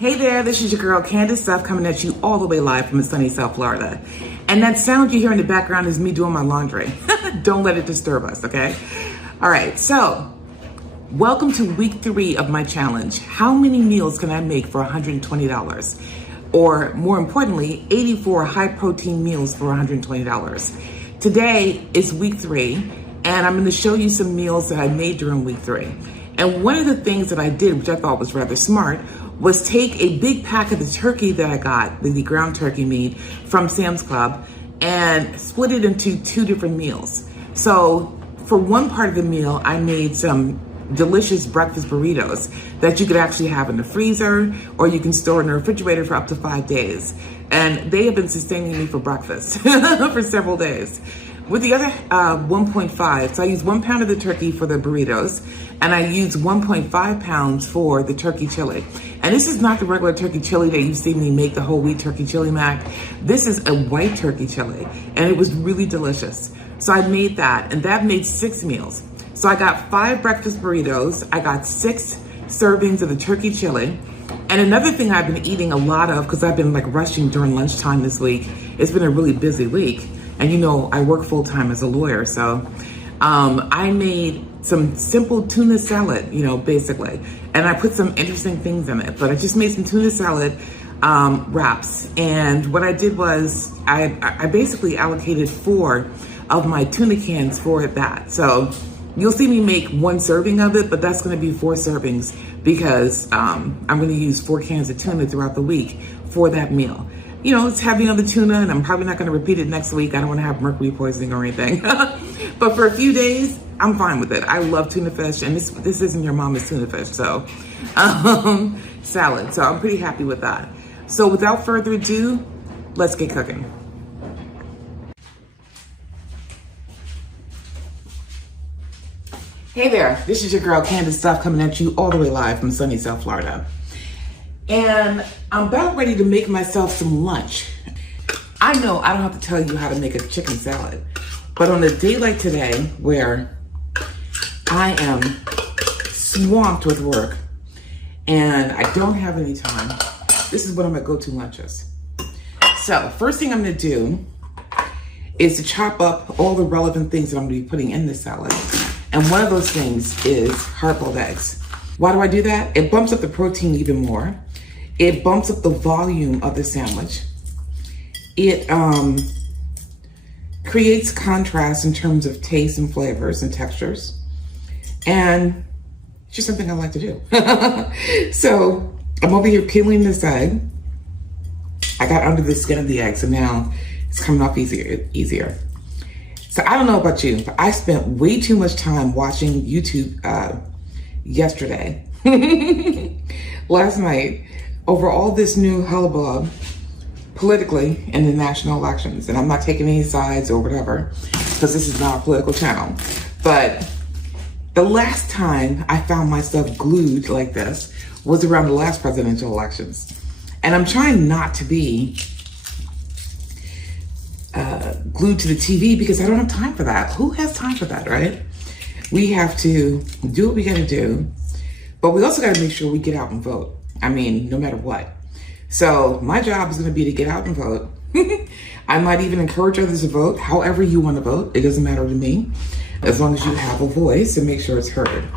Hey there, this is your girl Candace Stuff coming at you all the way live from sunny South Florida. And that sound you hear in the background is me doing my laundry. Don't let it disturb us, okay? All right, so welcome to week 3 of my challenge. How many meals can I make for $120? Or more importantly, 84 high protein meals for $120. Today is week 3, and I'm gonna show you some meals that I made during week 3. And one of the things that I did, which I thought was rather smart, was take a big pack of the turkey that I got, the ground turkey meat from Sam's Club, and split it into 2 different meals. So for one part of the meal, I made some delicious breakfast burritos that you could actually have in the freezer, or you can store in the refrigerator for up to 5 days. And they have been sustaining me for breakfast for several days. With the other 1.5, so I use 1 pound of the turkey for the burritos, and I use 1.5 pounds for the turkey chili. And this is not the regular turkey chili that you see me make, the whole wheat turkey chili mac. This is a white turkey chili, and it was really delicious. So I made that, and that made 6 meals. So I got 5 breakfast burritos, I got 6 servings of the turkey chili, and another thing I've been eating a lot of, because I've been like rushing during lunchtime this week, it's been a really busy week. And you know, I work full-time as a lawyer, so I made some simple tuna salad, you know, basically. And I put some interesting things in it, but I just made some tuna salad wraps. And what I did was I basically allocated 4 of my tuna cans for that. So you'll see me make 1 serving of it, but that's gonna be 4 servings because I'm gonna use 4 cans of tuna throughout the week for that meal. You know, it's heavy on the tuna, and I'm probably not going to repeat it next week. I don't want to have mercury poisoning or anything. But for a few days, I'm fine with it. I love tuna fish, and this isn't your mama's tuna fish, so salad. So I'm pretty happy with that. So without further ado, let's get cooking. Hey there, this is your girl Candace Stuff coming at you all the way live from sunny South Florida. And I'm about ready to make myself some lunch. I know I don't have to tell you how to make a chicken salad, but on a day like today, where I am swamped with work and I don't have any time, this is what I'm gonna go to lunches. So first thing I'm gonna do is to chop up all the relevant things that I'm gonna be putting in this salad. And one of those things is hard-boiled eggs. Why do I do that? It bumps up the protein even more. It bumps up the volume of the sandwich. It creates contrast in terms of taste and flavors and textures. And it's just something I like to do. So I'm over here peeling this egg. I got under the skin of the egg, so now it's coming off easier. So I don't know about you, but I spent way too much time watching YouTube yesterday, last night, over all this new hullabaloo politically in the national elections. And I'm not taking any sides or whatever, because this is not a political channel. But the last time I found myself glued like this was around the last presidential elections. And I'm trying not to be glued to the TV because I don't have time for that. Who has time for that, right? We have to do what we gotta do, but we also gotta make sure we get out and vote. I mean, no matter what. So my job is gonna be to get out and vote. I might even encourage others to vote, however you wanna vote. It doesn't matter to me, as long as you have a voice and make sure it's heard.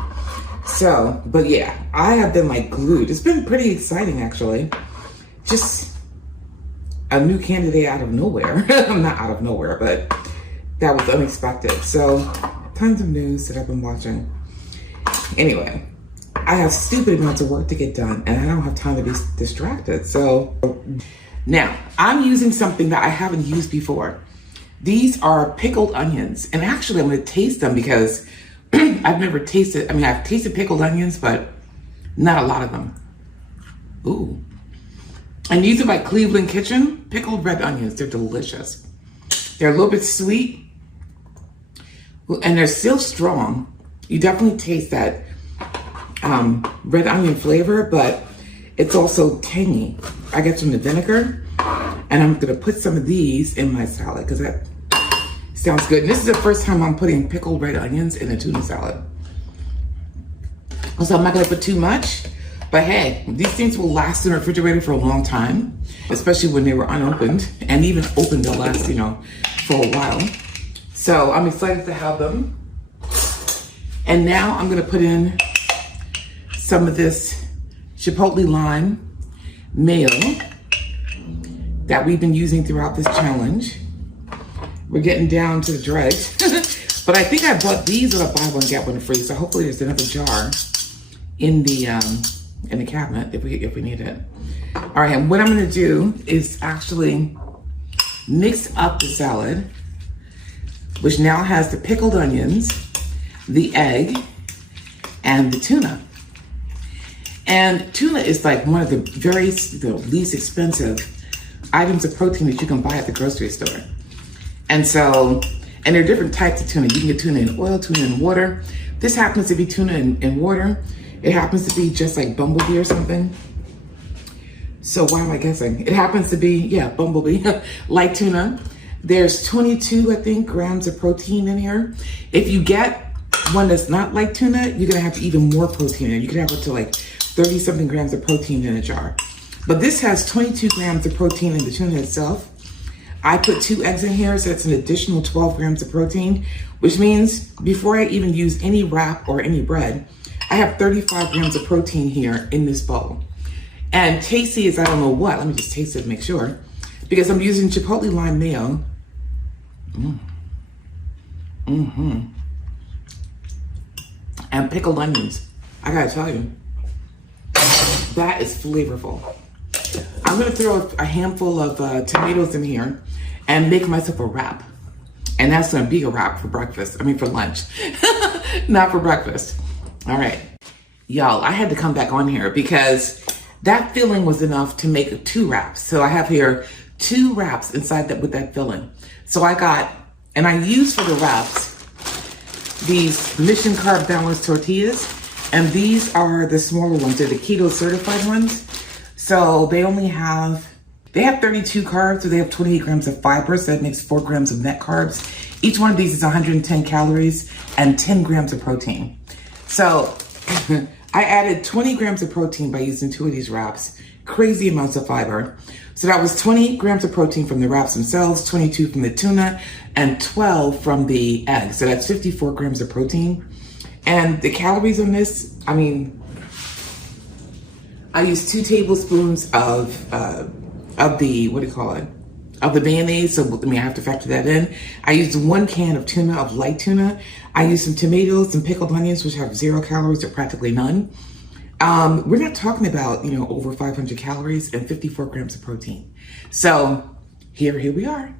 So, but yeah, I have been like glued. It's been pretty exciting actually. Just a new candidate out of nowhere. Not out of nowhere, but that was unexpected. So tons of news that I've been watching. Anyway, I have stupid amounts of work to get done and I don't have time to be distracted. So now I'm using something that I haven't used before. These are pickled onions, and actually I'm gonna taste them because I've never tasted, I've tasted pickled onions, but not a lot of them. Ooh. And these are by Cleveland Kitchen, pickled red onions. They're delicious. They're a little bit sweet, and they're still strong. You definitely taste that red onion flavor, but it's also tangy. I got some of the vinegar, and I'm gonna put some of these in my salad because that sounds good. And this is the first time I'm putting pickled red onions in a tuna salad. So I'm not gonna put too much, But hey, these things will last in the refrigerator for a long time, especially when they were unopened, and even opened they'll last, for a while. So I'm excited to have them. And now I'm gonna put in some of this Chipotle lime mayo that we've been using throughout this challenge. We're getting down to the dregs. But I think I bought these or a buy one, get one free. So hopefully there's another jar in the cabinet if we need it. All right, and what I'm gonna do is actually mix up the salad, which now has the pickled onions, the egg, and the tuna. And tuna is like one of the least expensive items of protein that you can buy at the grocery store. And there are different types of tuna. You can get tuna in oil, tuna in water. This happens to be tuna in water. It happens to be just like bumblebee or something. So why am I guessing? It happens to be, bumblebee, like tuna. There's 22, I think, grams of protein in here. If you get one that's not like tuna, you're gonna have even more protein in it. You can have up to like 30-something grams of protein in a jar. But this has 22 grams of protein in the tuna itself. I put 2 eggs in here, so it's an additional 12 grams of protein, which means before I even use any wrap or any bread, I have 35 grams of protein here in this bowl. And tasty as I don't know what, let me just taste it to make sure, because I'm using Chipotle lime mayo. And pickled onions. I gotta tell you, that is flavorful. I'm gonna throw a handful of tomatoes in here and make myself a wrap. And that's gonna be a wrap for breakfast. I mean for lunch, not for breakfast. All right, y'all, I had to come back on here because that filling was enough to make 2 wraps. So I have here 2 wraps inside that with that filling. So I used for the wraps these Mission Carb Balanced tortillas, and these are the smaller ones. They're the keto certified ones. So they have 32 carbs, so they have 28 grams of fiber, so that makes 4 grams of net carbs. Each one of these is 110 calories and 10 grams of protein. So I added 20 grams of protein by using 2 of these wraps, crazy amounts of fiber. So that was 20 grams of protein from the wraps themselves, 22 from the tuna, and 12 from the eggs. So that's 54 grams of protein. And the calories on this, I mean, I used 2 tablespoons of the, of the mayonnaise, so I have to factor that in. I used 1 can of tuna, of light tuna. I used some tomatoes, some pickled onions, which have 0 calories or practically none. We're not talking about, over 500 calories and 54 grams of protein. So here we are.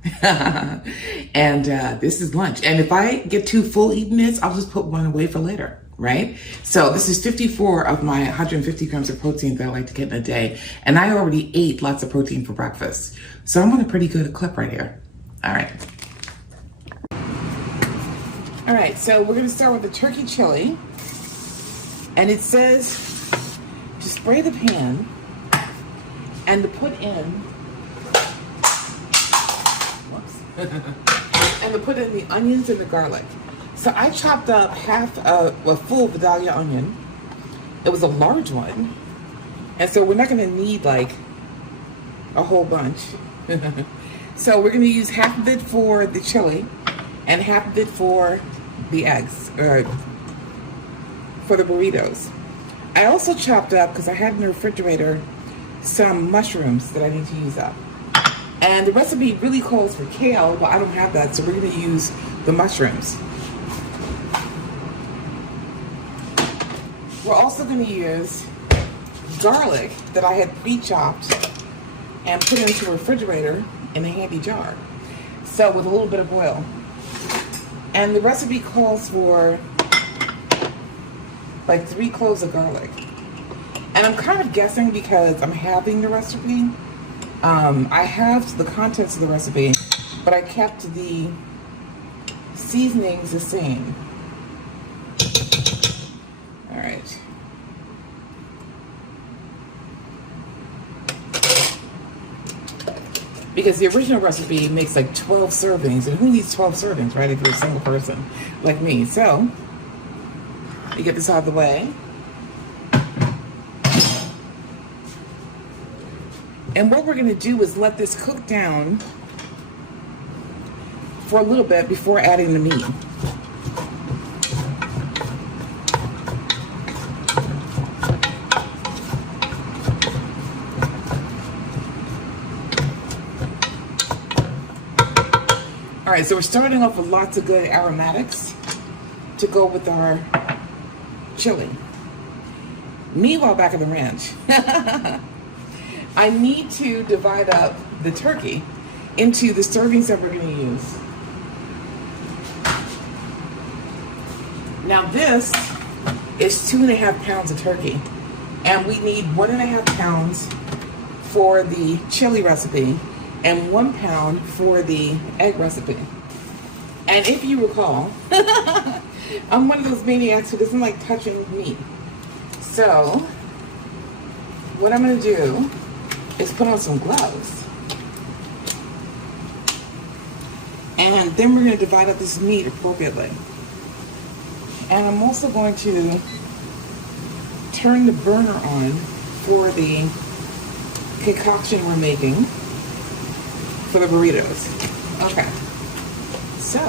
And this is lunch. And if I get 2 full eating this, I'll just put 1 away for later. Right? So this is 54 of my 150 grams of protein that I like to get in a day. And I already ate lots of protein for breakfast. So I'm on a pretty good clip right here. All right. All right, so we're gonna start with the turkey chili. And it says to spray the pan and to put in, and to put in the onions and the garlic. So I chopped up half a full Vidalia onion. It was a large one. And so we're not gonna need like a whole bunch. So we're gonna use half of it for the chili and half of it for the eggs, or for the burritos. I also chopped up, because I had in the refrigerator, some mushrooms that I need to use up. And the recipe really calls for kale, but I don't have that, so we're gonna use the mushrooms. We're also going to use garlic that I had pre-chopped and put into a refrigerator in a handy jar. So with a little bit of oil. And the recipe calls for like 3 cloves of garlic. And I'm kind of guessing because I'm having the recipe. I have the contents of the recipe, but I kept the seasonings the same. All right. Because the original recipe makes like 12 servings, and who needs 12 servings, right, if you're a single person like me? So, you get this out of the way. And what we're gonna do is let this cook down for a little bit before adding the meat. All right, so we're starting off with lots of good aromatics to go with our chili. Meanwhile, back at the ranch, I need to divide up the turkey into the servings that we're going to use. Now this is 2.5 pounds of turkey, and we need 1.5 pounds for the chili recipe and 1 pound for the egg recipe. And if you recall, I'm one of those maniacs who doesn't like touching meat. So what I'm gonna do is put on some gloves. And then we're gonna divide up this meat appropriately. And I'm also going to turn the burner on for the concoction we're making for the burritos. Okay, so,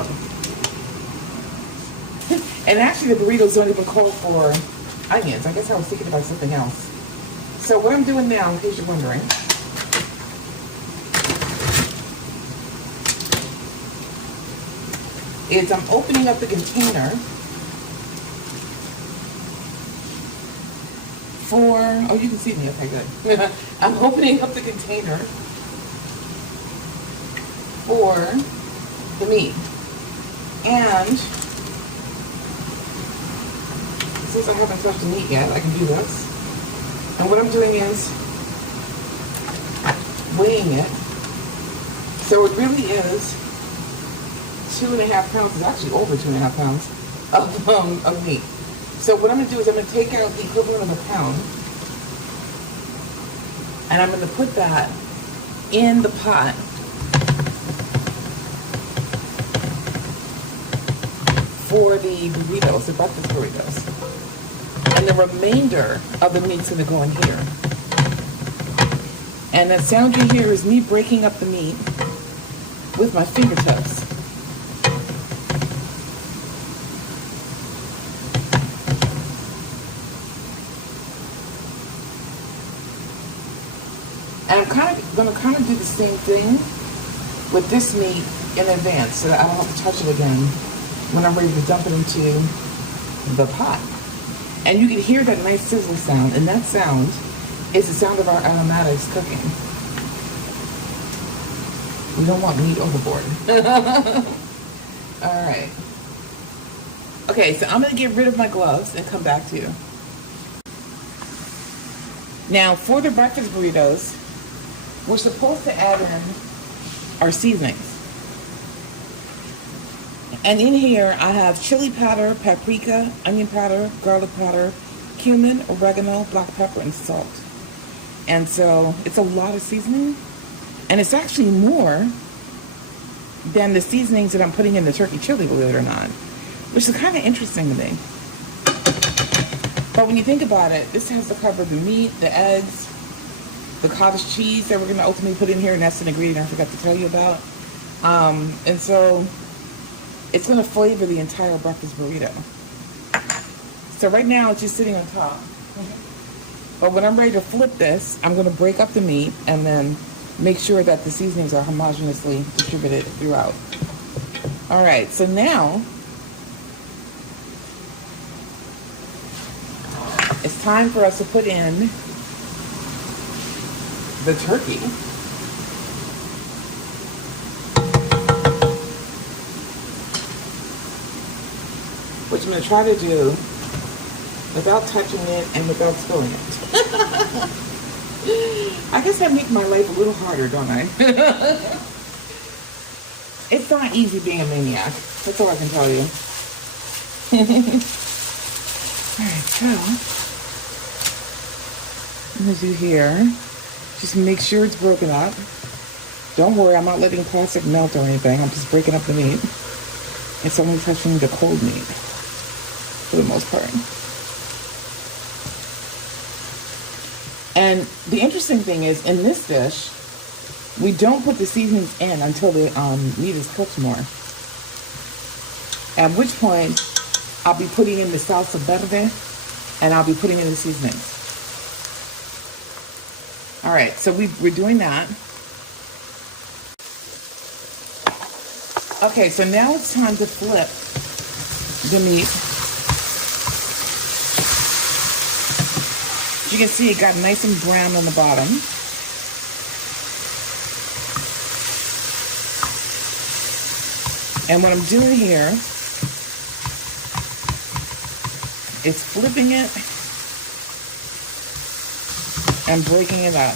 and actually the burritos don't even call for onions. I guess I was thinking about something else. So what I'm doing now, in case you're wondering, is I'm opening up the container for, oh, you can see me, okay, good. I'm opening up the container for the meat. And since I haven't touched the meat yet, I can do this. And what I'm doing is weighing it. So it really is 2.5 pounds, it's actually over 2.5 pounds of meat. So what I'm gonna do is I'm gonna take out the equivalent of 1 pound, and I'm gonna put that in the pot for the burritos, the breakfast burritos. And the remainder of the meat's gonna go in here. And that sound you hear is me breaking up the meat with my fingertips. And I'm gonna do the same thing with this meat in advance so that I don't have to touch it again when I'm ready to dump it into the pot. And you can hear that nice sizzle sound, and that sound is the sound of our aromatics cooking. We don't want meat overboard. All right. Okay, so I'm gonna get rid of my gloves and come back to you. Now, for the breakfast burritos, we're supposed to add in our seasonings. And in here, I have chili powder, paprika, onion powder, garlic powder, cumin, oregano, black pepper, and salt. And so it's a lot of seasoning. And it's actually more than the seasonings that I'm putting in the turkey chili, believe it or not, which is kind of interesting to me. But when you think about it, this has to cover the meat, the eggs, the cottage cheese that we're going to ultimately put in here, and that's an ingredient I forgot to tell you about. And so it's going to flavor the entire breakfast burrito. So right now it's just sitting on top. But when I'm ready to flip this, I'm going to break up the meat and then make sure that the seasonings are homogeneously distributed throughout. All right, so now it's time for us to put in the turkey. Which I'm going to try to do without touching it and without spilling it. I guess I make my life a little harder, don't I? It's not easy being a maniac. That's all I can tell you. Alright, so I'm going to do here, just make sure it's broken up. Don't worry, I'm not letting plastic melt or anything. I'm just breaking up the meat. It's only touching the cold meat for the most part. And the interesting thing is, in this dish, we don't put the seasonings in until the meat is cooked more. At which point, I'll be putting in the salsa verde, and I'll be putting in the seasonings. All right, so we're doing that. Okay, so now it's time to flip the meat. You can see it got nice and brown on the bottom. And what I'm doing here is flipping it and breaking it up.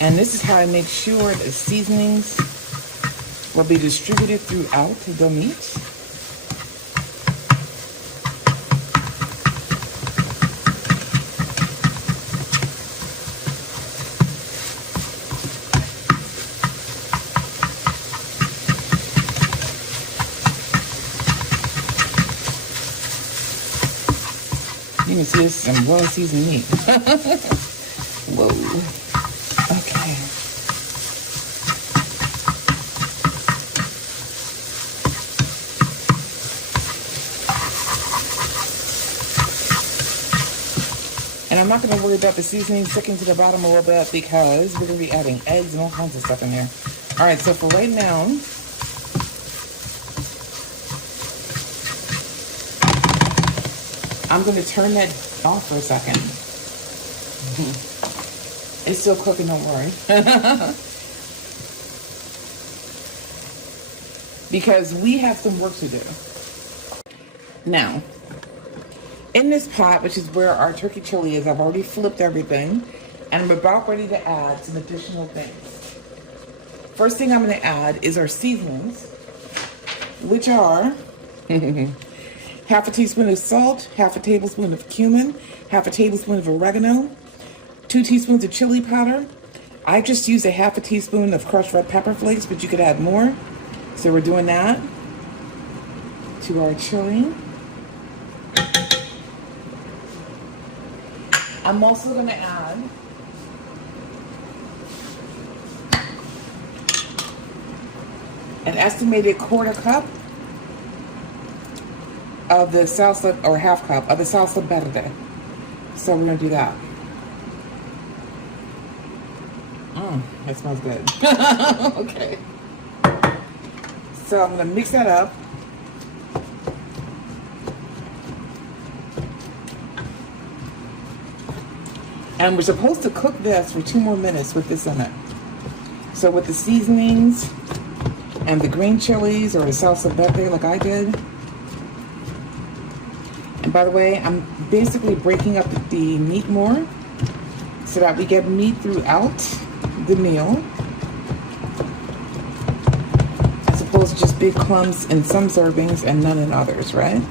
And this is how I make sure the seasonings will be distributed throughout the meat. You can see this is some well-seasoned meat. Whoa. Okay. And I'm not going to worry about the seasoning sticking to the bottom a little bit because we're going to be adding eggs and all kinds of stuff in there. All right, so for right now, I'm going to turn that off for a second. It's still cooking, don't worry. Because we have some work to do. Now, in this pot, which is where our turkey chili is, I've already flipped everything. And I'm about ready to add some additional things. First thing I'm going to add is our seasonings, which are half a teaspoon of salt, half a tablespoon of cumin, half a tablespoon of oregano, 2 teaspoons of chili powder. I just used a half a teaspoon of crushed red pepper flakes, but you could add more. So we're doing that to our chili. I'm also going to add an estimated quarter cup of the salsa, or half cup of the salsa verde. So we're going to do that. That smells good. Okay. So I'm going to mix that up. And we're supposed to cook this for 2 more minutes with this in it. So with the seasonings and the green chilies or the salsa verde like I did. And by the way, I'm basically breaking up the meat more so that we get meat throughout the meal, as opposed to just big clumps in some servings and none in others, right?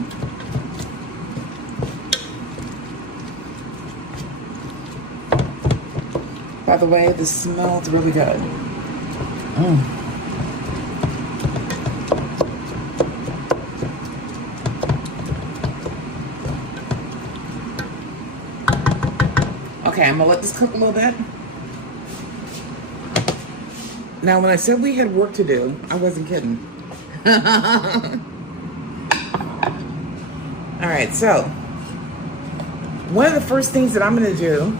By the way, this smells really good. Okay, I'm gonna let this cook a little bit. Now, when I said we had work to do, I wasn't kidding. All right, so one of the first things that I'm gonna do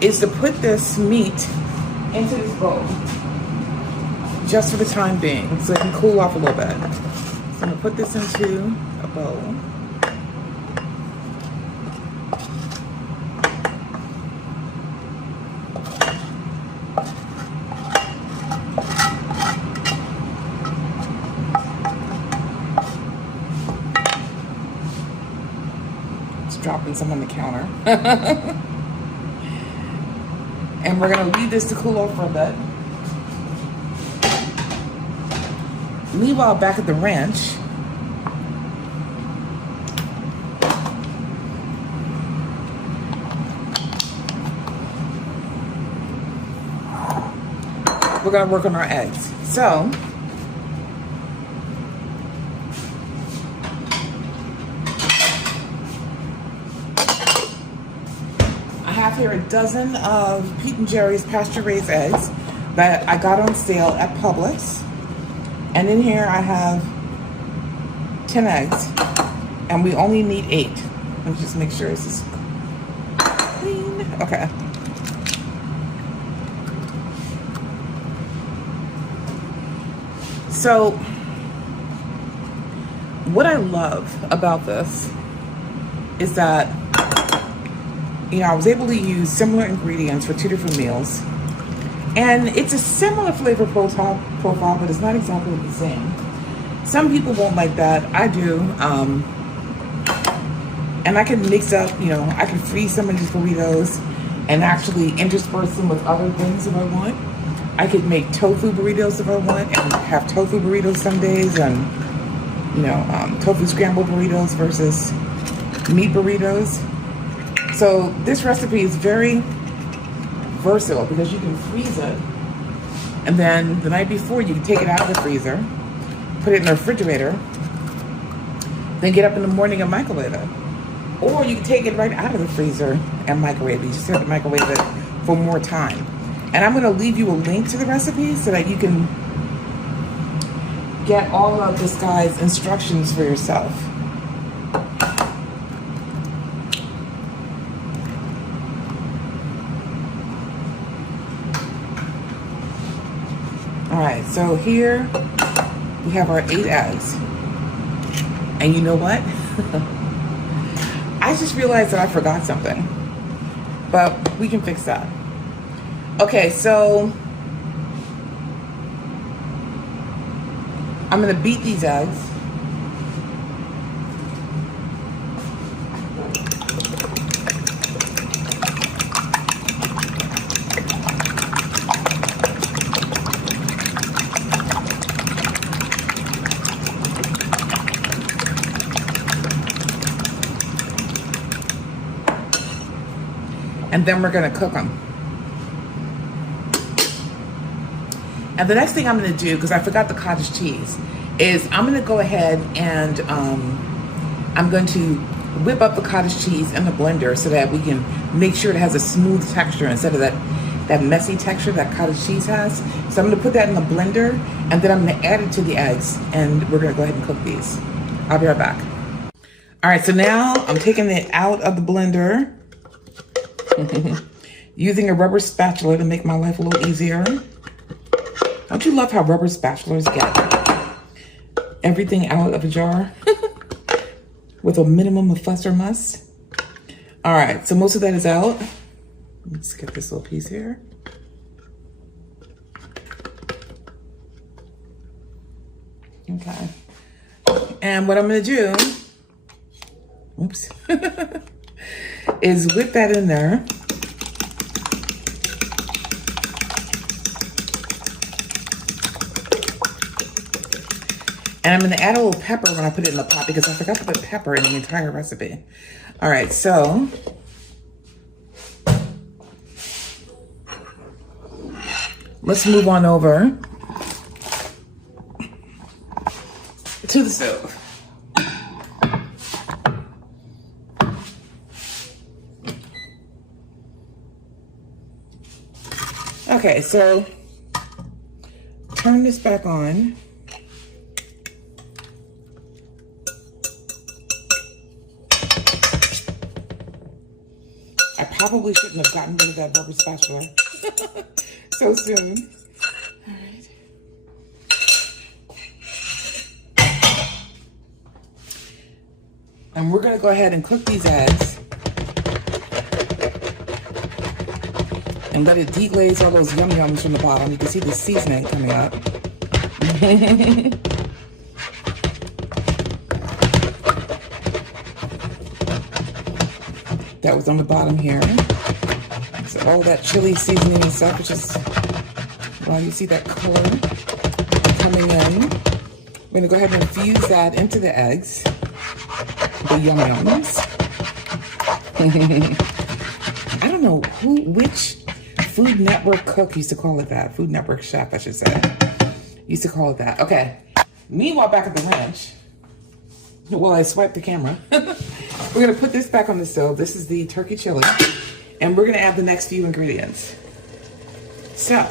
is to put this meat into this bowl, just for the time being, so it can cool off a little bit. So I'm gonna put this into a bowl. Dropping some on the counter. And we're gonna leave this to cool off for a bit. Meanwhile, back at the ranch, gonna work on our eggs. So, I have here a dozen of Pete and Jerry's pasture-raised eggs that I got on sale at Publix. And in here I have 10 eggs, and we only need 8. Let me just make sure this is clean. Okay. So, what I love about this is that, you know, I was able to use similar ingredients for 2 different meals. And it's a similar flavor profile, but it's not exactly the same. Some people won't like that. I do. And I can mix up, you know, I can freeze some of these burritos and actually intersperse them with other things if I want. I could make tofu burritos if I want and have tofu burritos some days, and, you know, tofu scrambled burritos versus meat burritos. So this recipe is very versatile because you can freeze it, and then the night before you can take it out of the freezer, put it in the refrigerator, then get up in the morning and microwave it. Or you can take it right out of the freezer and microwave it. You just have to microwave it for more time. And I'm going to leave you a link to the recipe so that you can get all of this guy's instructions for yourself. All right, so here we have our 8 eggs. And you know what? I just realized that I forgot something, but we can fix that. Okay, so I'm gonna beat these eggs. And then we're gonna cook them. And the next thing I'm gonna do, because I forgot the cottage cheese, is I'm gonna go ahead and I'm going to whip up the cottage cheese in the blender so that we can make sure it has a smooth texture instead of that messy texture that cottage cheese has. So I'm gonna put that in the blender, and then I'm gonna add it to the eggs, and we're gonna go ahead and cook these. I'll be right back. All right, so now I'm taking it out of the blender. Using a rubber spatula to make my life a little easier. Don't you love how rubber spatulas get everything out of a jar with a minimum of fuss or muss? All right, so most of that is out. Let's get this little piece here. Okay. And what I'm gonna do, oops, is whip that in there. And I'm gonna add a little pepper when I put it in the pot because I forgot to put pepper in the entire recipe. All right, so let's move on over to the stove. Okay, so turn this back on. I probably shouldn't have gotten rid of that rubber spatula so soon. All right. And we're gonna go ahead and cook these eggs and let it deglaze all those yum yums from the bottom. You can see the seasoning coming up. That was on the bottom here. So all that chili seasoning and stuff, which is why you see that color coming in. We're gonna go ahead and infuse that into the eggs, the yum yums. I don't know which Food Network cook used to call it that. Food Network chef, I should say. Used to call it that. Okay. Meanwhile, back at the ranch, while I swipe the camera, we're going to put this back on the stove. This is the turkey chili. And we're going to add the next few ingredients. So,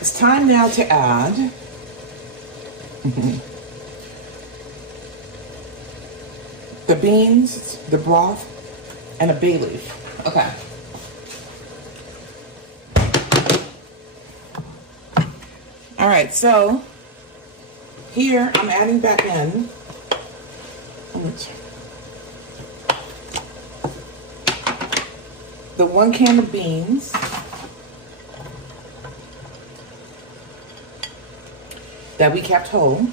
it's time now to add the beans, the broth, and a bay leaf. Okay. All right, so here I'm adding back in the 1 can of beans, that we kept whole,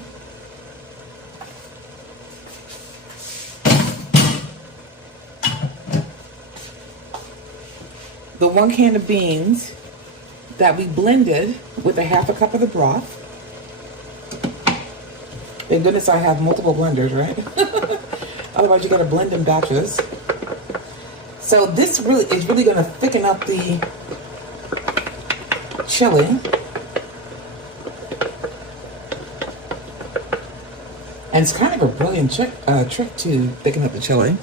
the 1 can of beans that we blended with a 1/2 cup of the broth. Thank goodness I have multiple blenders, right? Otherwise you gotta blend in batches. So this is really gonna thicken up the chili. And it's kind of a brilliant trick to thicken up the chili.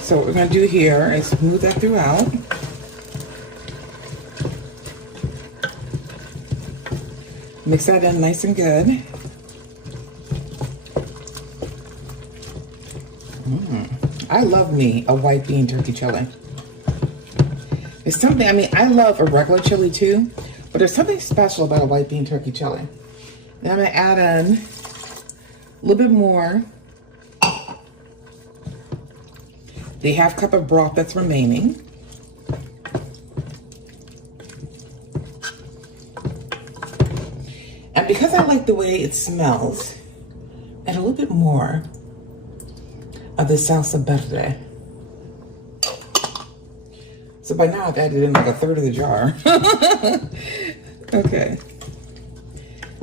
So what we're gonna do here is smooth that throughout. Mix that in nice and good. I love me a white bean turkey chili. It's something, I mean, I love a regular chili too, but there's something special about a white bean turkey chili. Now I'm gonna add in a little bit more, the 1/2 cup of broth that's remaining. And because I like the way it smells, add a little bit more of the salsa verde. So by now I've added in like 1/3 of the jar. Okay.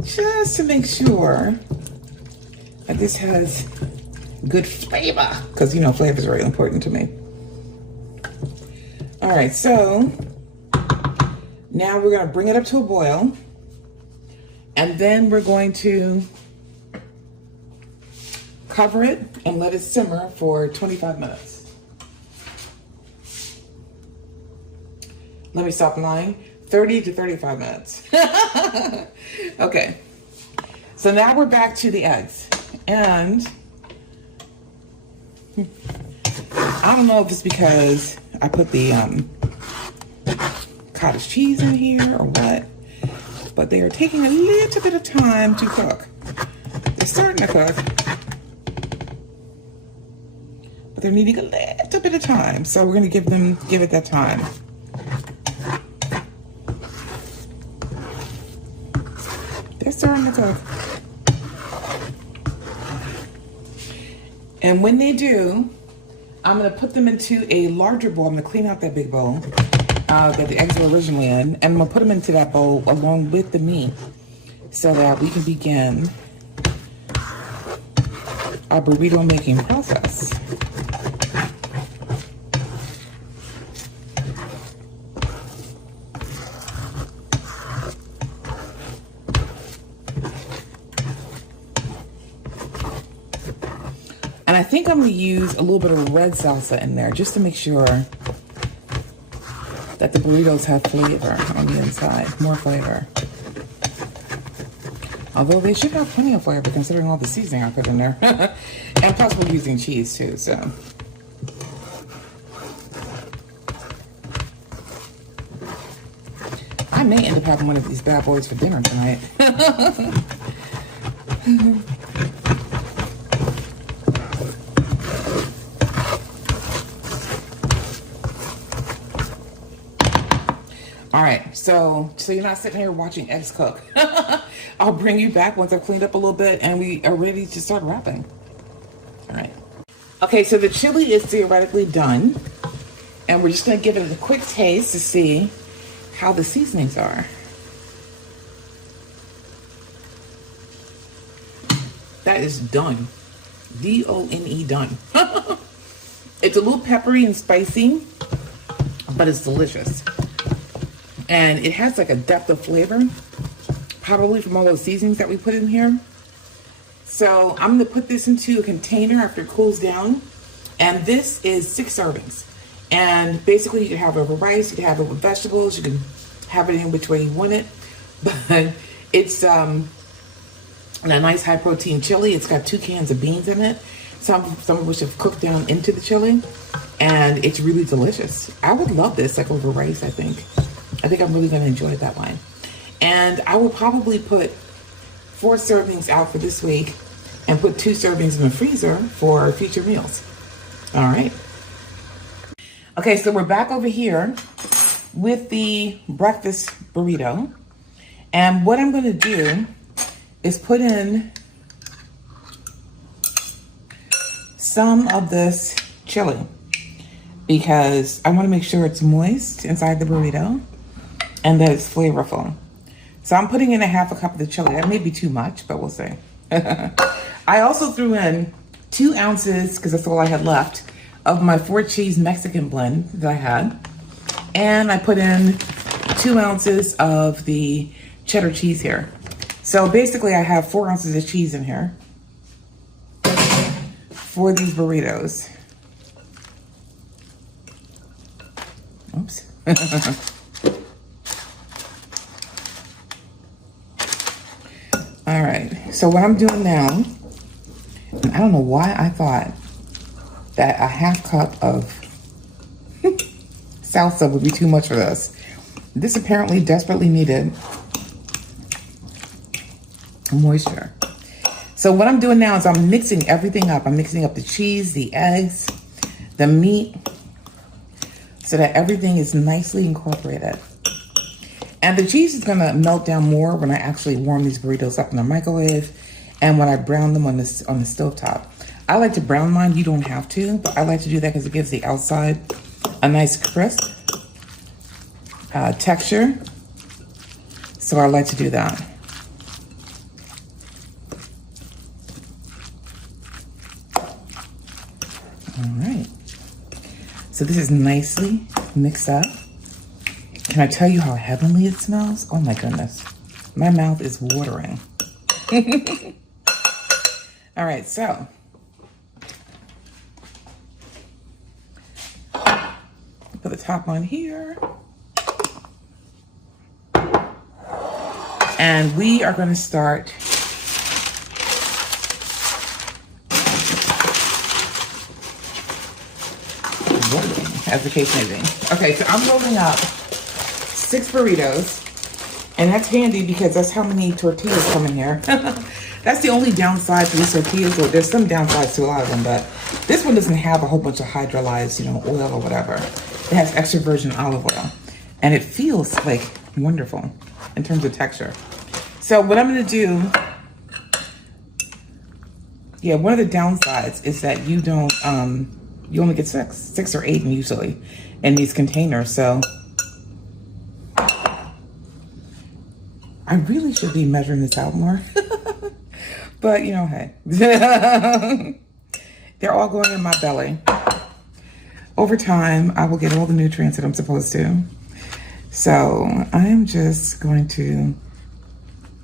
Just to make sure that this has good flavor, because you know flavor is very important to me. All right, so now we're gonna bring it up to a boil, and then we're going to cover it and let it simmer for 25 minutes. Let me stop lying. 30 to 35 minutes. Okay. So now we're back to the eggs. And I don't know if it's because I put the cottage cheese in here or what, but they are taking a little bit of time to cook. They're starting to cook, but they're needing a little bit of time. So we're gonna give it that time. They're starting to cook. And when they do, I'm gonna put them into a larger bowl. I'm gonna clean out that big bowl that the eggs were originally in, and I'm gonna put them into that bowl along with the meat so that we can begin our burrito making process. And I think I'm going to use a little bit of red salsa in there just to make sure that the burritos have flavor on the inside, more flavor. Although they should have plenty of flavor considering all the seasoning I put in there. And plus we're using cheese too, so. I may end up having one of these bad boys for dinner tonight. All right, so you're not sitting here watching eggs cook. I'll bring you back once I've cleaned up a little bit and we are ready to start wrapping. All right. Okay, so the chili is theoretically done. And we're just gonna give it a quick taste to see how the seasonings are. That is done. D-O-N-E, done. It's a little peppery and spicy, but it's delicious. And it has like a depth of flavor, probably from all those seasonings that we put in here. So I'm gonna put this into a container after it cools down. And this is 6 servings. And basically you can have it with rice, you can have it with vegetables, you can have it in which way you want it. But it's a nice high protein chili. It's got 2 cans of beans in it. Some of which have cooked down into the chili. And it's really delicious. I would love this like over rice, I think. I think I'm really gonna enjoy it that way. And I will probably put 4 servings out for this week and put 2 servings in the freezer for future meals. All right. Okay, so we're back over here with the breakfast burrito. And what I'm gonna do is put in some of this chili because I wanna make sure it's moist inside the burrito and that it's flavorful. So I'm putting in a half a cup of the chili. That may be too much, but we'll see. I also threw in 2 ounces, because that's all I had left, of my 4 cheese Mexican blend that I had. And I put in 2 ounces of the cheddar cheese here. So basically I have 4 ounces of cheese in here for these burritos. Oops. All right, so what I'm doing now, and I don't know why I thought that a half cup of salsa would be too much for this. This apparently desperately needed moisture. So what I'm doing now is I'm mixing everything up. I'm mixing up the cheese, the eggs, the meat, so that everything is nicely incorporated. And the cheese is gonna melt down more when I actually warm these burritos up in the microwave and when I brown them on the stovetop. I like to brown mine, you don't have to, but I like to do that because it gives the outside a nice crisp texture. So I like to do that. All right. So this is nicely mixed up. Can I tell you how heavenly it smells? Oh my goodness. My mouth is watering. All right, so. Put the top on here. And we are gonna start rolling, as the case may be. Okay, so I'm rolling up 6 burritos, and that's handy because that's how many tortillas come in here. That's the only downside to these tortillas. Well, there's some downsides to a lot of them, but this one doesn't have a whole bunch of hydrolyzed, oil or whatever. It has extra virgin olive oil, and it feels like wonderful in terms of texture. So what I'm gonna do, one of the downsides is that you don't, you only get 6 or 8 usually in these containers, so. I really should be measuring this out more, but hey, they're all going in my belly. Over time, I will get all the nutrients that I'm supposed to. So I'm just going to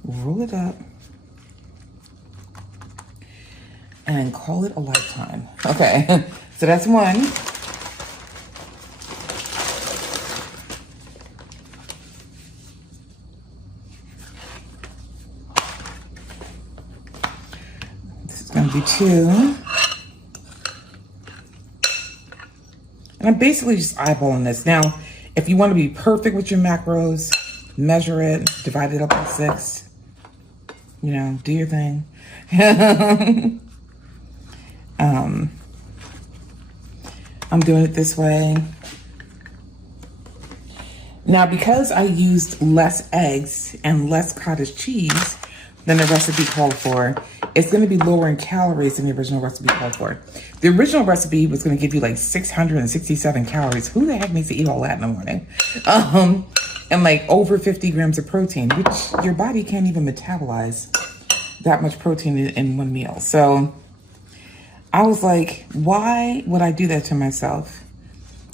roll it up and call it a lifetime. Okay, so that's one. Gonna be 2. And I'm basically just eyeballing this. Now, if you want to be perfect with your macros, measure it, divide it up by 6. Do your thing. I'm doing it this way. Now, because I used less eggs and less cottage cheese than the recipe called for, it's going to be lower in calories than the original recipe called for. The original recipe was going to give you like 667 calories. Who the heck makes you eat all that in the morning? And like over 50 grams of protein, which your body can't even metabolize that much protein in one meal. So I was like, why would I do that to myself?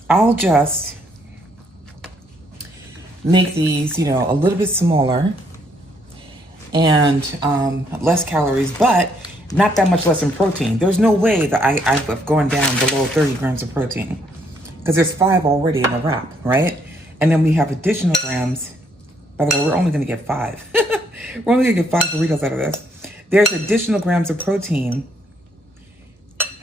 I'll just make these, you know, a little bit smaller and less calories, but not that much less in protein. There's no way that I've gone down below 30 grams of protein because there's 5 already in the wrap, right? And then we have additional grams. By the way, we're only gonna get 5. We're only gonna get 5 burritos out of this. There's additional grams of protein,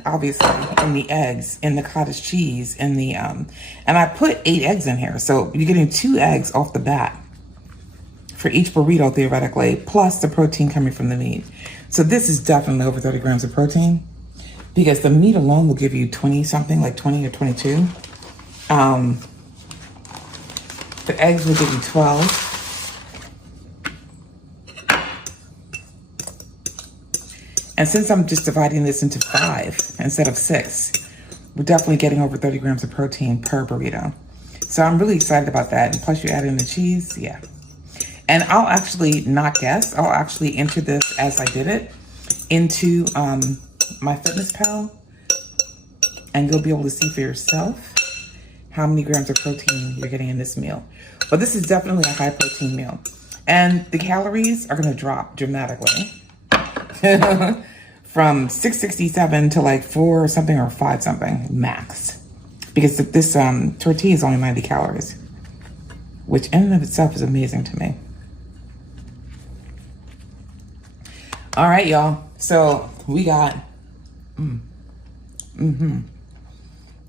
obviously, in the eggs, in the cottage cheese, in the, and I put 8 eggs in here. So you're getting 2 eggs off the bat for each burrito, theoretically, plus the protein coming from the meat. So this is definitely over 30 grams of protein because the meat alone will give you 20 something, like 20 or 22. The eggs will give you 12. And since I'm just dividing this into 5 instead of 6, we're definitely getting over 30 grams of protein per burrito. So I'm really excited about that. And plus you add in the cheese, yeah. And I'll actually not guess. I'll actually enter this as I did it into my Fitness Pal. And you'll be able to see for yourself how many grams of protein you're getting in this meal. But this is definitely a high protein meal. And the calories are gonna drop dramatically. From 667 to like 4 something or 5 something max, because this tortilla is only 90 calories, which in and of itself is amazing to me. All right, y'all. So we got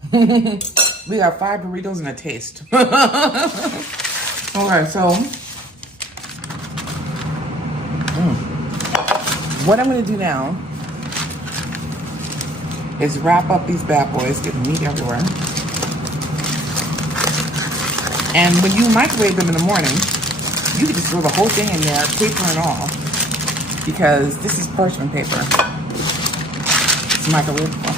we got 5 burritos and a taste. Okay, so what I'm gonna do now is wrap up these bad boys, get meat everywhere. And when you microwave them in the morning, you can just throw the whole thing in there, paper and all, because this is parchment paper. It's microwavable.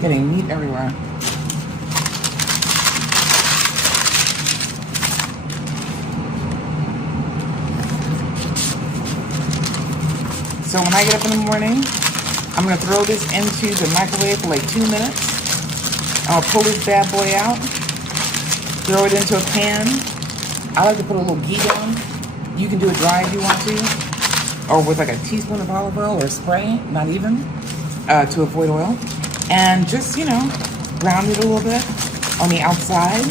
Getting meat everywhere. So when I get up in the morning, I'm gonna throw this into the microwave for like 2 minutes. I'll pull this bad boy out, throw it into a pan. I like to put a little ghee down. You can do it dry if you want to, or with like a teaspoon of olive oil or spray, not even, to avoid oil. And just, you know, brown it a little bit on the outside.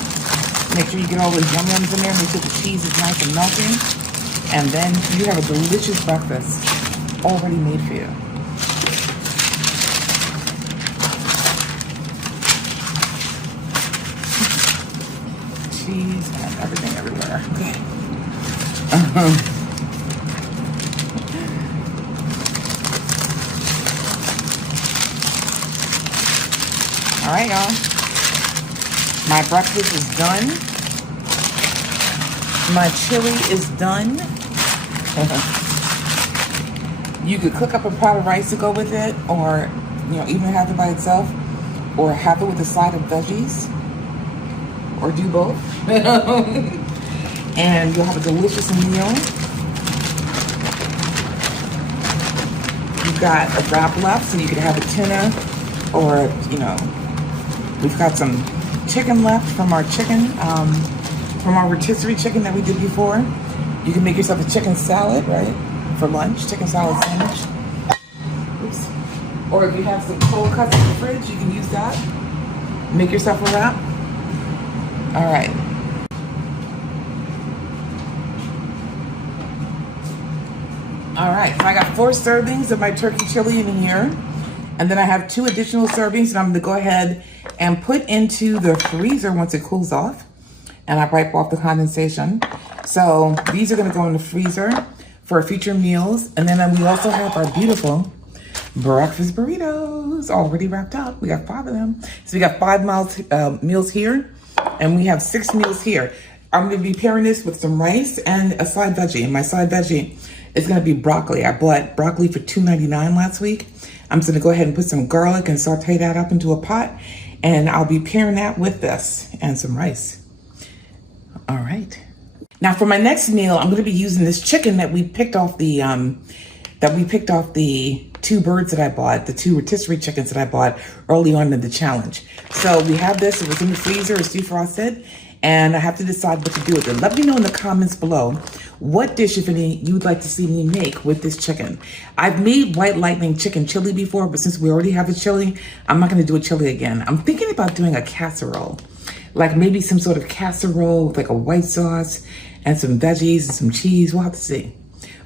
Make sure you get all those yum-yums in there. Make sure the cheese is nice and melting. And then you have a delicious breakfast already made for you. Cheese and everything everywhere. Okay. All right, y'all. My breakfast is done. My chili is done. You could cook up a pot of rice to go with it, or, you know, even have it by itself, or have it with a side of veggies, or do both. And you'll have a delicious meal. You've got a wrap left, so you could have a tuna, or, you know, we've got some chicken left from our chicken, from our rotisserie chicken that we did before. You can make yourself a chicken salad, right? For lunch, chicken salad sandwich. Oops. Or if you have some cold cuts in the fridge, you can use that. Make yourself a wrap. All right. All right, so I got 4 servings of my turkey chili in here. And then I have 2 additional servings that I'm gonna go ahead and put into the freezer once it cools off. And I wipe off the condensation. So these are gonna go in the freezer for future meals. And then we also have our beautiful breakfast burritos already wrapped up. We got 5 of them. So we got 5 meals here, and we have 6 meals here. I'm gonna be pairing this with some rice and a side veggie. And my side veggie is gonna be broccoli. I bought broccoli for $2.99 last week. I'm just gonna go ahead and put some garlic and saute that up into a pot, and I'll be pairing that with this and some rice. All right. Now for my next meal, I'm gonna be using this chicken that we picked off the two birds that I bought, the two rotisserie chickens that I bought early on in the challenge. So we have this, it was in the freezer, it's defrosted, and I have to decide what to do with it. Let me know in the comments below what dish, if any, you would like to see me make with this chicken. I've made white lightning chicken chili before, but since we already have a chili, I'm not gonna do a chili again. I'm thinking about doing a casserole, like maybe some sort of casserole with like a white sauce and some veggies and some cheese. We'll have to see.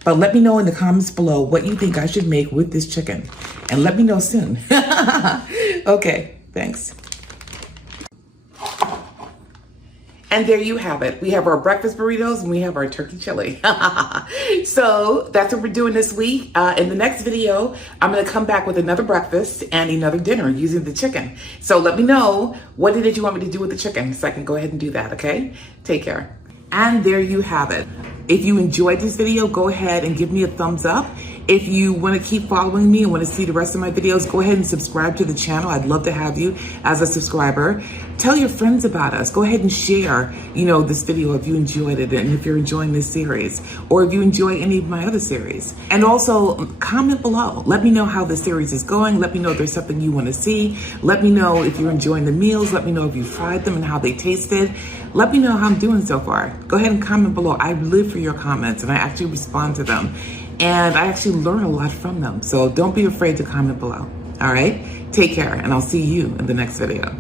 But let me know in the comments below what you think I should make with this chicken. And let me know soon. Okay, thanks. And there you have it. We have our breakfast burritos and we have our turkey chili. So that's what we're doing this week. In the next video, I'm gonna come back with another breakfast and another dinner using the chicken. So let me know what it is you want me to do with the chicken so I can go ahead and do that, okay? Take care. And there you have it. If you enjoyed this video, go ahead and give me a thumbs up. If you want to keep following me and want to see the rest of my videos, go ahead and subscribe to the channel. I'd love to have you as a subscriber. Tell your friends about us. Go ahead and share, this video if you enjoyed it and if you're enjoying this series or if you enjoy any of my other series. And also comment below. Let me know how the series is going. Let me know if there's something you want to see. Let me know if you're enjoying the meals. Let me know if you tried them and how they tasted. Let me know how I'm doing so far. Go ahead and comment below. I live for your comments and I actually respond to them. And I actually learn a lot from them. So don't be afraid to comment below. All right? Take care and I'll see you in the next video.